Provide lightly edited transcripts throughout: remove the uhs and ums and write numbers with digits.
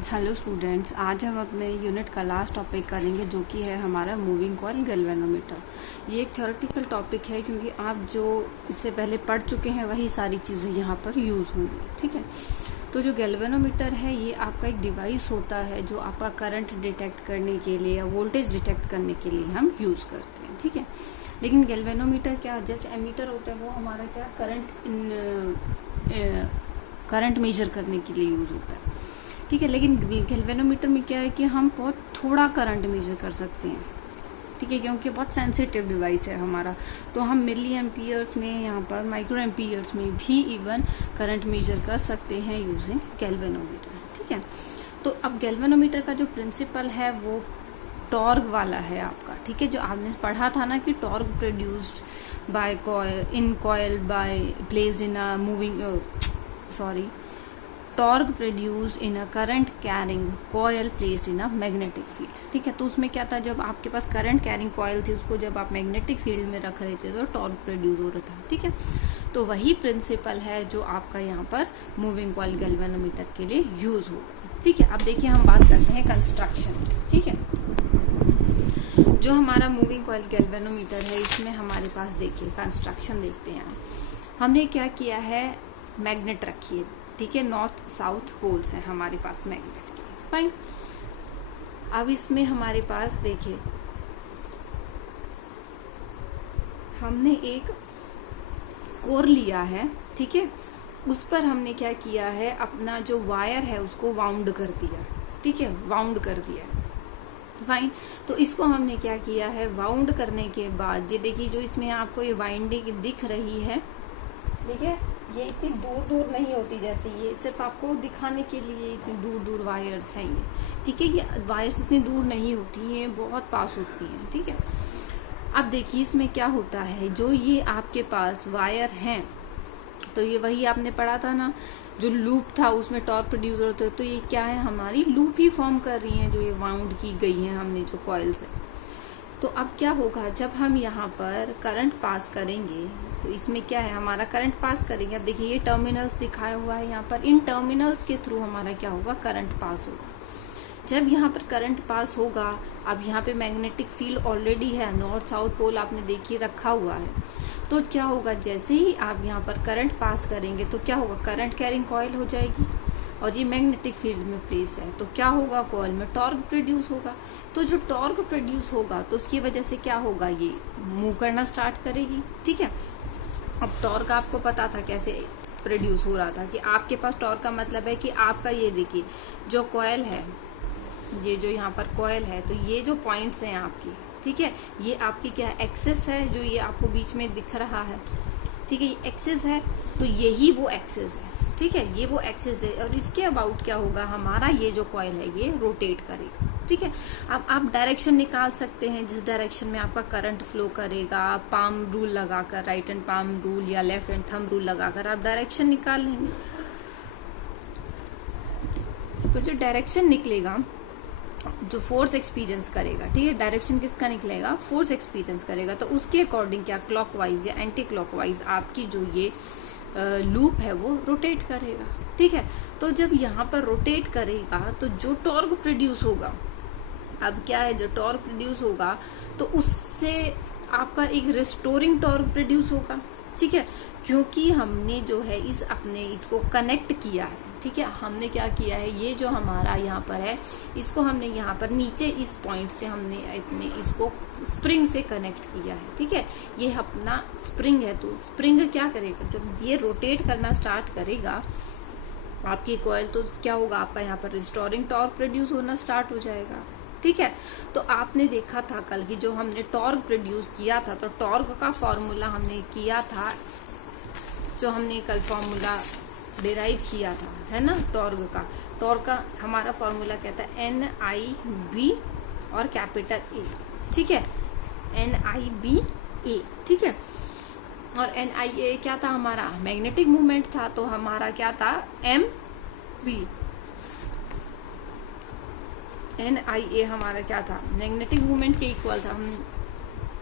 Hello students, आज हम अपने यूनिट का लास्ट टॉपिक करेंगे जो कि है हमारा मूविंग कॉइल गैल्वेनोमीटर। ये एक थ्योरेटिकल टॉपिक है क्योंकि आप जो इससे पहले पढ़ चुके हैं वही सारी चीज़ें यहाँ पर यूज़ होंगी। ठीक है, तो जो गैल्वेनोमीटर है ये आपका एक डिवाइस होता है जो आपका करंट डिटेक्ट करने के लिए या वोल्टेज डिटेक्ट करने के लिए हम यूज़ करते हैं। ठीक है, लेकिन गैल्वेनोमीटर क्या, जैसे एमीटर होता है वो हमारा क्या करंट मेजर करने के लिए यूज़ होता है। ठीक है, लेकिन गैल्वेनोमीटर में क्या है कि हम बहुत थोड़ा करंट मेजर कर सकते हैं। ठीक है, क्योंकि बहुत सेंसिटिव डिवाइस है हमारा, तो हम मिली एम्पियर्स में, यहाँ पर माइक्रो एम्पियर्स में भी इवन करंट मेजर कर सकते हैं यूजिंग गैल्वेनोमीटर। ठीक है, तो अब गैल्वेनोमीटर का जो प्रिंसिपल है वो टॉर्क वाला है आपका। ठीक है, जो आपने पढ़ा था ना कि torque produced by coil by placed in a moving torque produced in a current carrying coil placed in a magnetic field. ठीक है, तो उसमें क्या था, जब आपके पास करंट कैरिंग कॉयल थी उसको जब आप मैग्नेटिक फील्ड में रख रहे थे तो टॉर्क प्रोड्यूस हो रहा था। ठीक है, तो वही प्रिंसिपल है जो आपका यहाँ पर मूविंग कॉइल गैल्वेनोमीटर के लिए यूज होगा। ठीक है, अब देखिए हम बात करते हैं कंस्ट्रक्शन की। ठीक है, जो हमारा मूविंग कॉइल गैल्वेनोमीटर है इसमें हमारे पास देखिए कंस्ट्रक्शन देखते हैं। हमने क्या किया है, मैग्नेट रखी है। ठीक है, नॉर्थ साउथ पोल्स हैं हमारे पास मैग्नेट के। फाइन, अब इसमें हमारे पास देखिए हमने एक कोर लिया है। ठीक है, उस पर हमने क्या किया है, अपना जो वायर है उसको वाउंड कर दिया। ठीक है, वाउंड कर दिया। फाइन, तो इसको हमने क्या किया है, वाउंड करने के बाद ये देखिए जो इसमें आपको ये वाइंडिंग दिख रही है, ठीक है, ये इतनी दूर दूर नहीं होती, जैसे ये सिर्फ आपको दिखाने के लिए इतनी दूर दूर वायर्स हैं ये। ठीक है, ये वायर्स इतनी दूर नहीं होती, ये बहुत पास होती हैं। ठीक है, अब देखिए इसमें क्या होता है, जो ये आपके पास वायर हैं तो ये वही आपने पढ़ा था ना, जो लूप था उसमें टॉर्क प्रोड्यूस होता है, तो ये क्या है, हमारी लूप ही फॉर्म कर रही हैं जो ये वाउंड की गई हैं हमने जो कॉइल से। तो अब क्या होगा, जब हम यहाँ पर करंट पास करेंगे तो इसमें क्या है, हमारा करंट पास करेंगे। अब देखिए ये टर्मिनल्स दिखाया हुआ है यहाँ पर, इन टर्मिनल्स के थ्रू हमारा क्या होगा, करंट पास होगा। जब यहाँ पर करंट पास होगा, अब यहाँ पे मैग्नेटिक फील्ड ऑलरेडी है, नॉर्थ साउथ पोल आपने देखिए रखा हुआ है, तो क्या होगा, जैसे ही आप यहाँ पर करंट पास करेंगे तो क्या होगा, करंट कैरिंग कॉइल हो जाएगी और ये मैग्नेटिक फील्ड में प्लेस है, तो क्या होगा, कॉइल में टॉर्क प्रोड्यूस होगा। तो जो टॉर्क प्रोड्यूस होगा तो उसकी वजह से क्या होगा, ये मूव करना स्टार्ट करेगी। ठीक है, अब टॉर्क आपको पता था कैसे प्रोड्यूस हो रहा था, कि आपके पास टॉर्क का मतलब है कि आपका ये देखिए जो कॉइल है, ये जो यहाँ पर कॉइल है, तो ये जो पॉइंट्स हैं आपकी, ठीक है, ये आपकी क्या एक्सिस है, जो ये आपको बीच में दिख रहा है। ठीक है, ये एक्सिस है, तो यही वो एक्सिस है। ठीक है, ये वो एक्सिस है और इसके अबाउट क्या होगा, हमारा ये जो कॉइल है ये रोटेट करेगा। ठीक है, अब आप डायरेक्शन निकाल सकते हैं जिस डायरेक्शन में आपका करंट फ्लो करेगा, पाम रूल लगाकर, राइट हैंड पाम रूल या लेफ्ट हैंड थंब रूल लगाकर आप डायरेक्शन निकाल लेंगे। तो जो डायरेक्शन निकलेगा, जो फोर्स एक्सपीरियंस करेगा, ठीक है, डायरेक्शन किसका निकलेगा, फोर्स एक्सपीरियंस करेगा, तो उसके अकॉर्डिंग क्या क्लॉकवाइज या एंटी क्लॉकवाइज आपकी जो ये लूप है वो रोटेट करेगा। ठीक है, तो जब यहाँ पर रोटेट करेगा तो जो टॉर्क प्रोड्यूस होगा, अब क्या है, जो टॉर्क प्रोड्यूस होगा तो उससे आपका एक रिस्टोरिंग टॉर्क प्रोड्यूस होगा। ठीक है, क्योंकि हमने जो है इसको कनेक्ट किया है। ठीक है, हमने क्या किया है, ये जो हमारा यहाँ पर है इसको हमने यहाँ पर नीचे इस पॉइंट से हमने अपने इसको स्प्रिंग से कनेक्ट किया है। ठीक है, ये अपना स्प्रिंग है, तो स्प्रिंग क्या करेगा, जब ये रोटेट करना स्टार्ट करेगा आपकी कॉइल, तो क्या होगा, आपका यहाँ पर रिस्टोरिंग टॉर्क प्रोड्यूस होना स्टार्ट हो जाएगा। ठीक है, तो आपने देखा था कल की जो हमने टॉर्क प्रोड्यूस किया था, तो टॉर्क का फॉर्मूला हमने किया था, जो हमने कल फॉर्मूला डिराइव किया था, है ना, टॉर्क का हमारा फॉर्मूला कहता है NIB और कैपिटल A। ठीक है, NIBA। ठीक है, और NIA क्या था, हमारा मैग्नेटिक मूवमेंट था, तो हमारा क्या था, MB। NIA हमारा क्या था, मैग्नेटिक मूवमेंट के इक्वल था।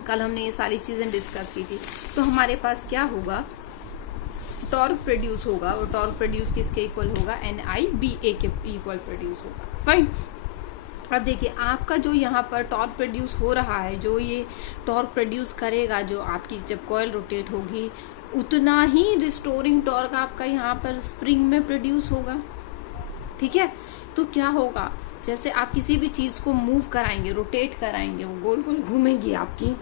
कल हमने ये सारी चीजें डिस्कस की थी। तो हमारे पास क्या होगा, टॉर्क प्रोड्यूस होगा वो टॉर्क प्रोड्यूस किसके इक्वल होगा, NIBA के इक्वल प्रोड्यूस होगा। फाइन। अब देखिए आपका जो यहाँ पर टॉर्क प्रोड्यूस हो रहा है, जो ये टॉर्क प्रोड्यूस करेगा, जो आपकी जब कॉइल रोटेट होगी उतना ही रिस्टोरिंग टॉर्क आपका यहाँ पर स्प्रिंग में प्रोड्यूस होगा। ठीक है, तो क्या होगा, जैसे आप किसी भी चीज को मूव कराएंगे, रोटेट कराएंगे, वो गोल गोल घूमेगी आपकी,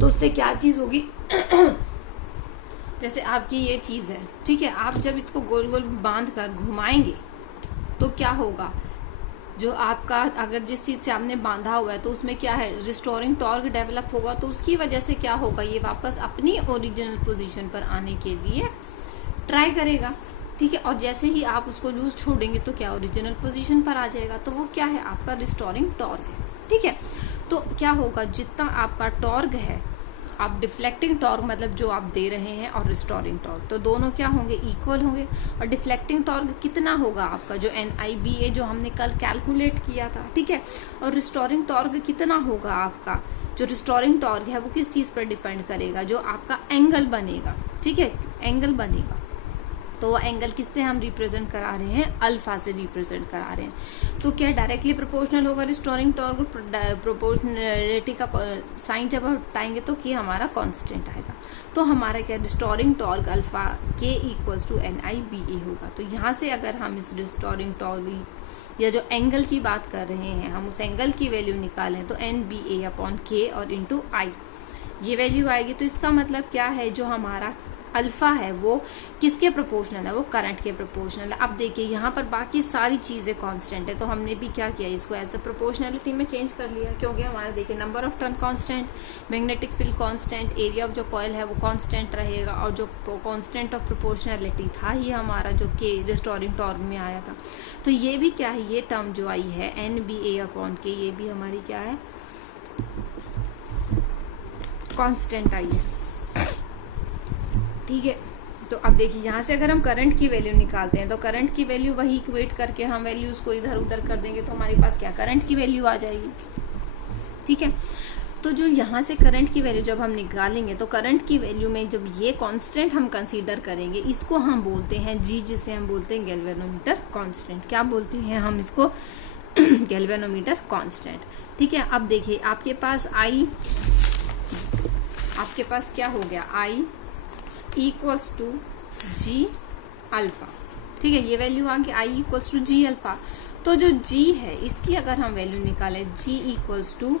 तो उससे क्या चीज होगी जैसे आपकी ये चीज है, ठीक है, आप जब इसको गोल गोल बांध कर घुमाएंगे तो क्या होगा, जो आपका अगर जिस चीज से आपने बांधा हुआ है तो उसमें क्या है, रिस्टोरिंग टॉर्क डेवलप होगा, तो उसकी वजह से क्या होगा, ये वापस अपनी ओरिजिनल पोजीशन पर आने के लिए ट्राई करेगा। ठीक है, और जैसे ही आप उसको लूज छोड़ेंगे तो क्या ओरिजिनल पोजीशन पर आ जाएगा, तो वो क्या है, आपका रिस्टोरिंग टॉर्क है। ठीक है, तो क्या होगा, जितना आपका टॉर्क है, आप डिफ्लेक्टिंग टॉर्क मतलब जो आप दे रहे हैं और रिस्टोरिंग टॉर्क, तो दोनों क्या होंगे, इक्वल होंगे। और डिफ्लेक्टिंग टॉर्क कितना होगा आपका, जो NIBA जो हमने कल कैलकुलेट किया था। ठीक है, और रिस्टोरिंग टॉर्क कितना होगा आपका, जो रिस्टोरिंग टॉर्क है वो किस चीज पर डिपेंड करेगा, जो आपका एंगल बनेगा। ठीक है, एंगल बनेगा, तो वो एंगल किससे हम रिप्रेजेंट करा रहे हैं, अल्फा से रिप्रेजेंट करा रहे हैं। तो क्या डायरेक्टली प्रोपोर्शनल होगा रिस्टोरिंग टॉर्क, प्रोपोर्शनलिटी का साइन जब हटाएंगे तो कि हमारा कांस्टेंट आएगा। तो हमारा क्या, रिस्टोरिंग टॉर्क अल्फा के इक्वल्स टू NIBA होगा। तो यहाँ से अगर हम इस रिस्टोरिंग टॉर्क या जो एंगल की बात कर रहे हैं, हम उस एंगल की वैल्यू निकालें तो NBA/K और इंटू आई ये वैल्यू आएगी। तो इसका मतलब क्या है, जो हमारा अल्फा है वो किसके प्रोपोर्शनल है, वो करंट के प्रोपोर्शनल है। अब देखिए यहाँ पर बाकी सारी चीजें कांस्टेंट है, तो हमने भी क्या किया, इसको एज अ प्रोपोर्शनलिटी में चेंज कर लिया, क्योंकि हमारा देखिए number of turn constant, magnetic field constant, area of जो कॉइल है वो कांस्टेंट रहेगा, और जो कांस्टेंट ऑफ प्रोपोर्शनलिटी था ये हमारा जो के रिस्टोरिंग टॉर्क में आया था। तो ये भी क्या है, ये टर्म जो आई है NBA/K, ये भी हमारी क्या है, कांस्टेंट आई है। ठीक है, तो अब देखिए यहाँ से अगर हम करंट की वैल्यू निकालते हैं तो करंट की वैल्यू वही इक्वेट करके हम वैल्यूज को इधर उधर कर देंगे तो हमारे पास क्या, करंट की वैल्यू आ जाएगी। ठीक है, तो जो यहाँ से करंट की वैल्यू जब हम निकालेंगे तो करंट की वैल्यू में जब ये कांस्टेंट हम कंसीडर करेंगे, इसको हम बोलते हैं G, जिसे हम बोलते हैं गैल्वेनोमीटर कांस्टेंट। क्या बोलते हैं हम इसको, गैल्वेनोमीटर कांस्टेंट। ठीक है, अब देखिए आपके पास आपके पास क्या हो गया, I equals to G alpha. ठीक है, ये वैल्यू आ गई I equals to G alpha. तो जो G है इसकी अगर हम वैल्यू निकालें G इक्वल्स टू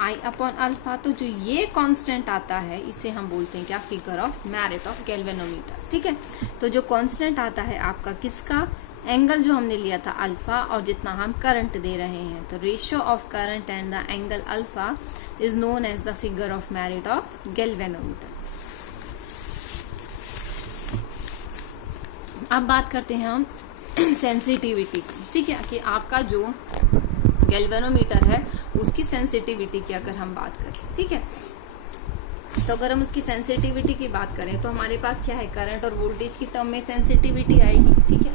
I/अल्फा, तो जो ये कांस्टेंट आता है इसे हम बोलते हैं क्या, figure of merit of galvanometer. ठीक है, तो जो कांस्टेंट आता है आपका किसका, एंगल जो हमने लिया था अल्फा और जितना हम करंट दे रहे हैं, तो ratio of current and the angle alpha is known as the figure of merit of galvanometer. अब बात करते हैं हम सेंसिटिविटी की। ठीक है, कि आपका जो गैल्वेनोमीटर है उसकी सेंसिटिविटी की अगर हम बात करें, ठीक है, तो अगर हम उसकी सेंसिटिविटी की बात करें तो हमारे पास क्या है, करंट और वोल्टेज की टर्म में सेंसिटिविटी आएगी। ठीक है,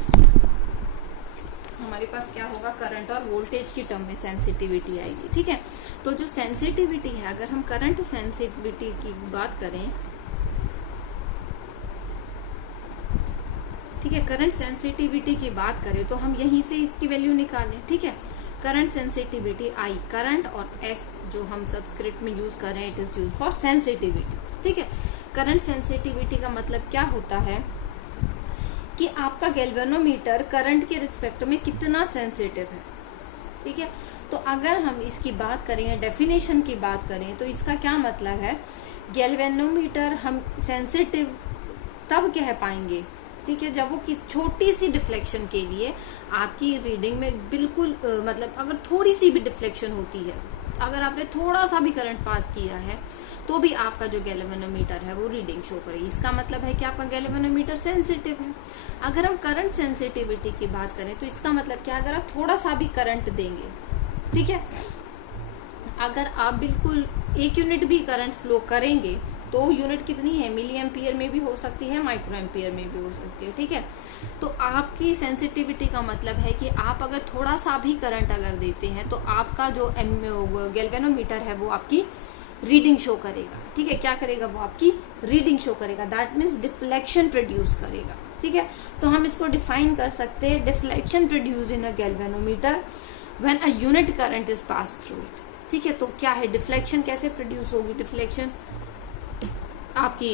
हमारे पास क्या होगा, करंट और वोल्टेज की टर्म में सेंसिटिविटी आएगी। ठीक है, तो जो सेंसिटिविटी है, अगर हम करंट सेंसिटिविटी की बात करें, ठीक है, करंट सेंसिटिविटी की बात करें तो हम यहीं से इसकी वैल्यू निकालें। ठीक है, करंट सेंसिटिविटी I, करंट, और S जो हम सबस्क्रिप्ट में यूज कर रहे हैं, it is use for sensitivity. ठीक है, करंट सेंसिटिविटी का मतलब क्या होता है कि आपका गैल्वेनोमीटर करंट के रिस्पेक्ट में कितना सेंसिटिव है। ठीक है, तो अगर हम इसकी बात करें, डेफिनेशन की बात करें, तो इसका क्या मतलब है, गैल्वेनोमीटर हम सेंसिटिव तब कह पाएंगे, ठीक है, जब वो किस छोटी सी डिफ्लेक्शन के लिए आपकी रीडिंग में बिल्कुल मतलब अगर थोड़ी सी भी डिफ्लेक्शन होती है, अगर आपने थोड़ा सा भी करंट पास किया है तो भी आपका जो गैल्वेनोमीटर है वो रीडिंग शो करेगी। इसका मतलब है कि आपका गैल्वेनोमीटर सेंसिटिव है। अगर हम करंट सेंसिटिविटी की बात करें तो इसका मतलब क्या, अगर आप थोड़ा सा भी करंट देंगे, ठीक है, अगर आप बिल्कुल 1 यूनिट भी करंट फ्लो करेंगे तो यूनिट कितनी है, मिली एम्पियर में भी हो सकती है, माइक्रो एम्पियर में भी हो सकती है। ठीक है, तो आपकी सेंसिटिविटी का मतलब है कि आप अगर थोड़ा सा भी करंट अगर देते हैं तो आपका जो गैल्वेनोमीटर है वो आपकी रीडिंग शो करेगा। ठीक है, क्या करेगा, वो आपकी रीडिंग शो करेगा, दैट मीन्स डिफ्लेक्शन प्रोड्यूस करेगा। ठीक है, तो हम इसको डिफाइन कर सकते हैं, deflection produced in a galvanometer when a unit current is pass through it. ठीक है, तो क्या है डिफ्लेक्शन, कैसे प्रोड्यूस होगी डिफ्लेक्शन, आपकी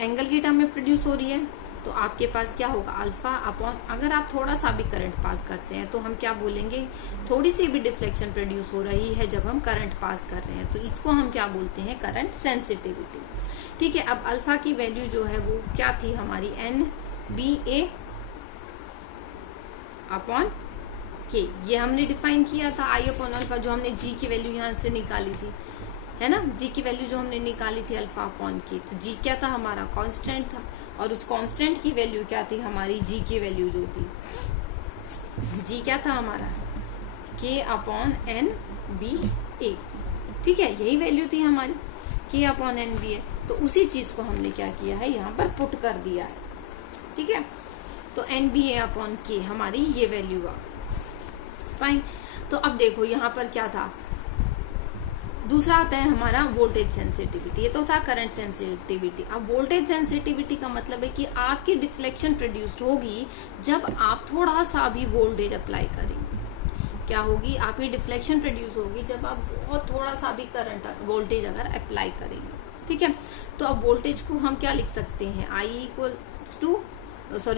एंगल की टर्म में प्रोड्यूस हो रही है, तो आपके पास क्या होगा अल्फा अपॉन, अगर आप थोड़ा सा भी करंट पास करते हैं तो हम क्या बोलेंगे, थोड़ी सी भी डिफ्लेक्शन प्रोड्यूस हो रही है जब हम करंट पास कर रहे हैं, तो इसको हम क्या बोलते हैं, करंट सेंसिटिविटी। ठीक है, अब अल्फा की वैल्यू जो है वो क्या थी हमारी, NBA अपॉन के, ये हमने डिफाइन किया था, आई अपॉन अल्फा, जो हमने जी की वैल्यू यहाँ से निकाली थी, है ना, जी की वैल्यू जो हमने निकाली थी अल्फा अपॉन के, तो जी क्या था हमारा, कांस्टेंट था, और उस कांस्टेंट की वैल्यू क्या थी हमारी, जी की वैल्यू जो थी, जी क्या था हमारा, के अपॉन NBA। ठीक है, यही वैल्यू थी हमारी, के अपॉन NBA, तो उसी चीज को हमने क्या किया है, यहाँ पर पुट कर दिया है। ठीक है, तो NBA अपॉन के हमारी ये वैल्यू आ, फाइन। तो अब देखो यहाँ पर क्या था, दूसरा आता है हमारा वोल्टेज सेंसिटिविटी, ये तो था करंट सेंसिटिविटी। अब वोल्टेज सेंसिटिविटी का मतलब है कि आपकी डिफ्लेक्शन प्रोड्यूस्ड होगी जब आप थोड़ा सा भी वोल्टेज अप्लाई करेंगे। क्या होगी, आपकी डिफ्लेक्शन प्रोड्यूस होगी जब आप बहुत थोड़ा सा भी करंट वोल्टेज अगर अप्लाई करेंगे। ठीक है, तो अब वोल्टेज को हम क्या लिख सकते हैं,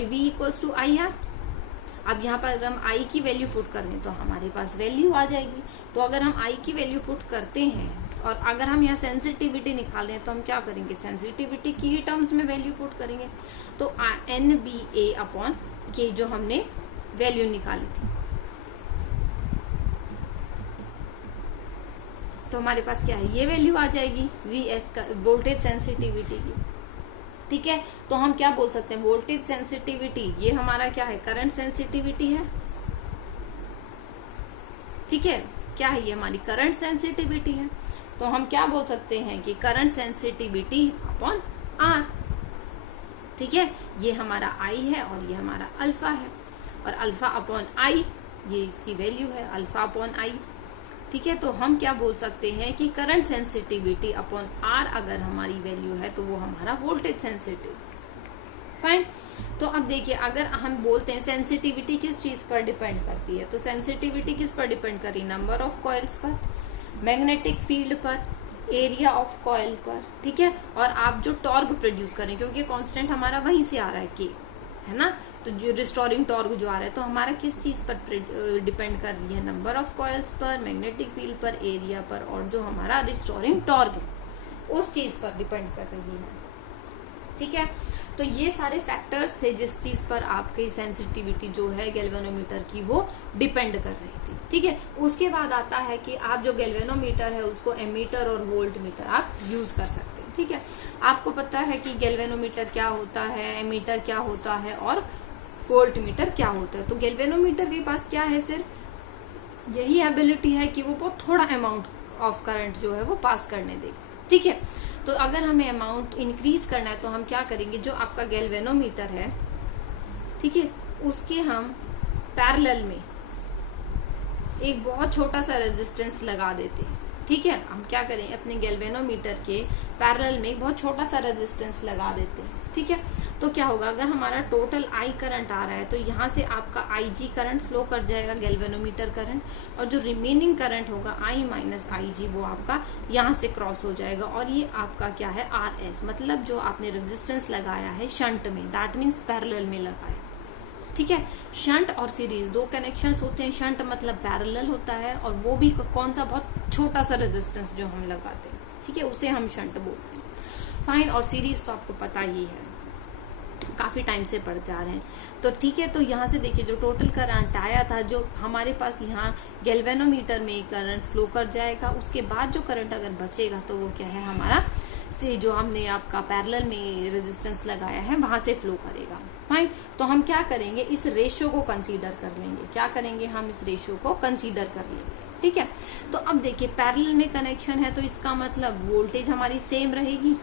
V इक्वल्स टू IR। अब यहाँ पर अगर हम I की वैल्यू पुट कर दें तो हमारे पास वैल्यू आ जाएगी। तो अगर हम I की वैल्यू पुट करते हैं और अगर हम यहाँ सेंसिटिविटी निकाल रहे हैं तो हम क्या करेंगे, सेंसिटिविटी की ही टर्म्स में वैल्यू पुट करेंगे। तो NBA अपॉन के जो हमने वैल्यू निकाली थी, तो हमारे पास क्या है, ये वैल्यू आ जाएगी VS का, वोल्टेज सेंसिटिविटी की। ठीक है, तो हम क्या बोल सकते हैं, वोल्टेज सेंसिटिविटी ये हमारा क्या है, करंट सेंसिटिविटी है। ठीक है, क्या है, ये हमारी करंट सेंसिटिविटी है। तो हम क्या बोल सकते हैं कि करंट सेंसिटिविटी अपॉन R। ठीक है, ये हमारा I है और ये हमारा अल्फा है, और अल्फा अपॉन I ये इसकी वैल्यू है, अल्फा अपॉन I। ठीक है, तो हम क्या बोल सकते हैं कि करंट सेंसिटिविटी अपॉन R अगर हमारी वैल्यू है तो वो हमारा वोल्टेज सेंसिटिव। फाइन, तो अब देखिए अगर हम बोलते हैं सेंसिटिविटी किस चीज पर डिपेंड करती है, तो सेंसिटिविटी किस पर डिपेंड कर रही है, नंबर ऑफ कॉइल्स पर, मैग्नेटिक फील्ड पर, एरिया ऑफ कॉइल पर। ठीक है, और आप जो टॉर्क प्रोड्यूस करें, क्योंकि कांस्टेंट हमारा वहीं से आ रहा है के, है ना, तो जो रिस्टोरिंग टॉर्क जो आ रहा है तो हमारा किस चीज पर डिपेंड कर रही है, नंबर ऑफ कॉइल्स पर, मैग्नेटिक फील्ड पर, एरिया पर, और जो हमारा रिस्टोरिंग टॉर्क है उस चीज पर डिपेंड कर रही है। ठीक है, तो ये सारे फैक्टर्स थे जिस चीज पर आपकी सेंसिटिविटी जो है गैल्वेनोमीटर की वो डिपेंड कर रही थी। ठीक है, उसके बाद आता है कि आप जो गैल्वेनोमीटर है उसको एमीटर और वोल्ट मीटर आप यूज कर सकते हैं। ठीक है, आपको पता है कि गैल्वेनोमीटर क्या होता है, एमीटर क्या होता है और वोल्ट मीटर क्या होता है। तो गैल्वेनोमीटर के पास क्या है, सिर्फ यही एबिलिटी है कि वो बहुत थोड़ा अमाउंट ऑफ करंट जो है वो पास करने देगा। ठीक है, तो अगर हमें अमाउंट इंक्रीज करना है तो हम क्या करेंगे, जो आपका गैल्वेनोमीटर है, ठीक है, उसके हम पैरेलल में एक बहुत छोटा सा रेजिस्टेंस लगा देते हैं। ठीक है, हम क्या करें, अपने गैल्वेनोमीटर के पैरेलल में एक बहुत छोटा सा रेजिस्टेंस लगा देते हैं। ठीक है, तो क्या होगा, अगर हमारा टोटल I करंट आ रहा है तो यहाँ से आपका IG करंट फ्लो कर जाएगा, गैल्वेनोमीटर करंट, और जो रिमेनिंग करंट होगा I माइनस IG वो आपका यहाँ से क्रॉस हो जाएगा, और ये आपका क्या है, RS, मतलब जो आपने रेजिस्टेंस लगाया है शंट में, दैट मीन्स पैरेलल में लगाया। ठीक है, शंट और सीरीज दो कनेक्शंस होते हैं, शंट मतलब पैरेलल होता है, और वो भी कौन सा, बहुत छोटा सा रेजिस्टेंस जो हम लगाते हैं। ठीक है, उसे हम शंट बोलते हैं। फाइन, और सीरीज तो आपको पता ही है, काफी टाइम से पढ़ते आ रहे हैं। तो ठीक है, तो यहाँ से देखिए जो टोटल करंट आया था, जो हमारे पास यहाँ गैल्वेनोमीटर में करंट फ्लो कर जाएगा, उसके बाद जो करंट अगर बचेगा तो वो क्या है, हमारा से जो हमने आपका पैरेलल में रेजिस्टेंस लगाया है वहां से फ्लो करेगा। फाइन, तो हम क्या करेंगे, इस रेशियो को कंसीडर कर लेंगे। क्या करेंगे, हम इस रेशियो को कंसीडर कर लेंगे। ठीक है, तो अब देखिए पैरेलल में कनेक्शन है तो इसका मतलब वोल्टेज हमारी सेम रहेगी,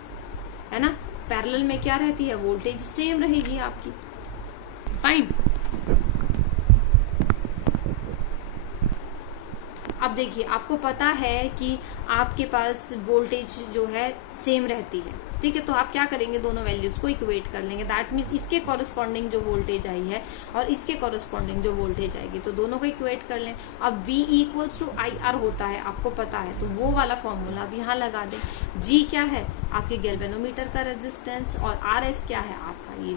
है ना, पैरेलल में क्या रहती है, वोल्टेज सेम रहेगी आपकी। फाइन, अब देखिए आपको पता है कि आपके पास वोल्टेज जो है सेम रहती है, ठीक है, तो आप क्या करेंगे, दोनों वैल्यूज को इक्वेट कर लेंगे। दैट मीन्स इसके कॉरेस्पॉन्डिंग जो वोल्टेज आई है और इसके कॉरेस्पॉन्डिंग जो वोल्टेज आएगी, तो दोनों को इक्वेट कर लें। अब V इक्वल्स टू IR होता है, आपको पता है, तो वो वाला फॉर्मूला अब यहाँ लगा दें। G क्या है, आपके गैल्वेनोमीटर का रेजिस्टेंस, और RS क्या है, आपका ये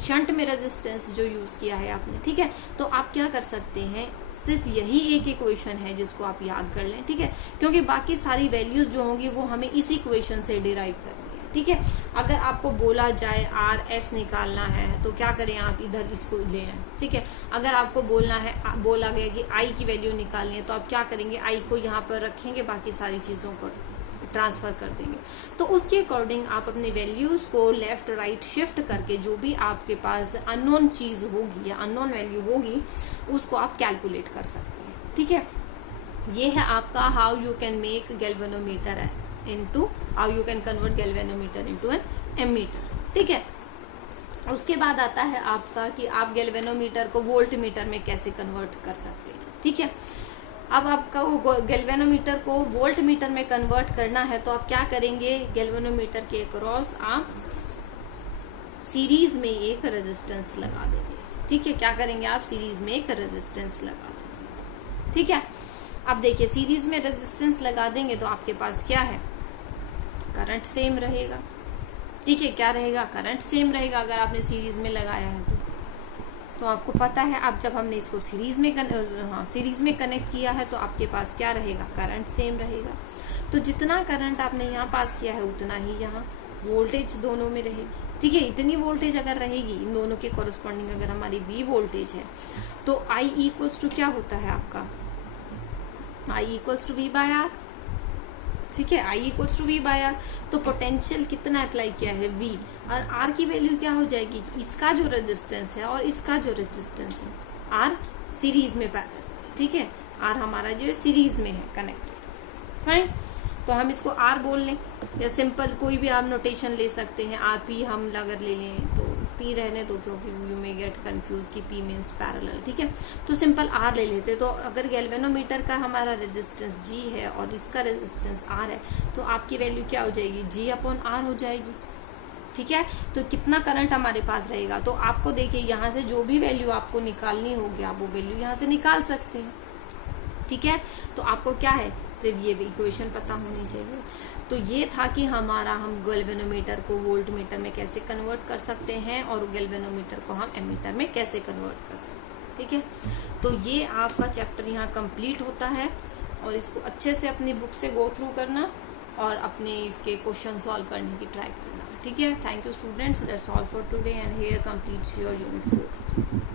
शंट में रेजिस्टेंस जो यूज किया है आपने, ठीक है। तो आप क्या कर सकते हैं, सिर्फ यही एक इक्वेशन है जिसको आप याद कर लें, ठीक है, क्योंकि बाकी सारी वैल्यूज जो होंगी वो हमें इस इक्वेशन से डिराइव करनी है, ठीक है। अगर आपको बोला जाए RS निकालना है तो क्या करें, आप इधर इसको ले आए, ठीक है। अगर आपको बोला गया कि I की वैल्यू निकालनी है तो आप क्या करेंगे, I को यहाँ पर रखेंगे, बाकी सारी चीजों को ट्रांसफर कर देंगे। तो उसके अकॉर्डिंग आप अपने वैल्यूज को लेफ्ट राइट शिफ्ट करके जो भी आपके पास अननोन चीज होगी या अननोन वैल्यू होगी उसको आप कैलकुलेट कर सकते हैं, ठीक है। ये है आपका how you can make galvanometer into, how you can convert galvanometer into an ammeter, ठीक है। उसके बाद आता है आपका कि आप गैल्वेनोमीटर को वोल्ट मीटर में कैसे कन्वर्ट कर सकते हैं, ठीक है। अब आपका वो गैल्वेनोमीटर को वोल्ट मीटर में कन्वर्ट करना है तो आप क्या करेंगे, गैल्वेनोमीटर के अक्रॉस आप सीरीज में एक रेजिस्टेंस लगा देंगे, ठीक है। क्या करेंगे आप, सीरीज में एक रेजिस्टेंस लगा देंगे, ठीक है। अब देखिए सीरीज में रेजिस्टेंस लगा देंगे तो आपके पास क्या है, करंट सेम रहेगा, ठीक है। क्या रहेगा, करंट सेम रहेगा अगर आपने सीरीज में लगाया है तो आपको पता है। अब जब हमने इसको सीरीज में कनेक्ट किया है तो आपके पास क्या रहेगा, करंट सेम रहेगा। तो जितना करंट आपने यहाँ पास किया है उतना ही यहाँ वोल्टेज दोनों में रहेगी, ठीक है। इतनी वोल्टेज अगर रहेगी इन दोनों के कॉरेस्पॉन्डिंग, अगर हमारी V वोल्टेज है तो I इक्वल्स टू क्या होता है आपका, I equals to V by R, ठीक है। I equals to V by R, तो पोटेंशियल कितना अप्लाई किया है, V, और R की वैल्यू क्या हो जाएगी, इसका जो रेजिस्टेंस है और इसका जो रेजिस्टेंस है, R सीरीज में, ठीक है, R हमारा जो है सीरीज में है कनेक्टेड, फाइन। तो हम इसको R बोल लें या सिंपल कोई भी आप नोटेशन ले सकते हैं, RP हम अगर ले लें तो P रहने दो क्योंकि यू मे गेट कंफ्यूज कि P मीन्स पैरेलल, ठीक है। तो सिंपल R ले लेते। तो अगर गैल्वेनोमीटर का हमारा रेजिस्टेंस G है और इसका रेजिस्टेंस R है तो आपकी वैल्यू क्या हो जाएगी, G अपॉन R हो जाएगी, ठीक है। तो कितना करंट हमारे पास रहेगा, तो आपको देखिए यहाँ से जो भी वैल्यू आपको निकालनी होगी आप वो वैल्यू यहाँ से निकाल सकते हैं, ठीक है। तो आपको क्या है, सिर्फ ये इक्वेशन पता होनी चाहिए। तो ये था कि हम गैल्वेनोमीटर को वोल्ट मीटर में कैसे कन्वर्ट कर सकते हैं और गैल्वेनोमीटर को हम एमीटर में कैसे कन्वर्ट कर सकते हैं, ठीक है। तो ये आपका चैप्टर यहाँ कंप्लीट होता है और इसको अच्छे से अपनी बुक से गो थ्रू करना और अपने इसके क्वेश्चन सॉल्व करने की ट्राई करना, ठीक है। Thank you students, that's all for today and here completes your unit 4।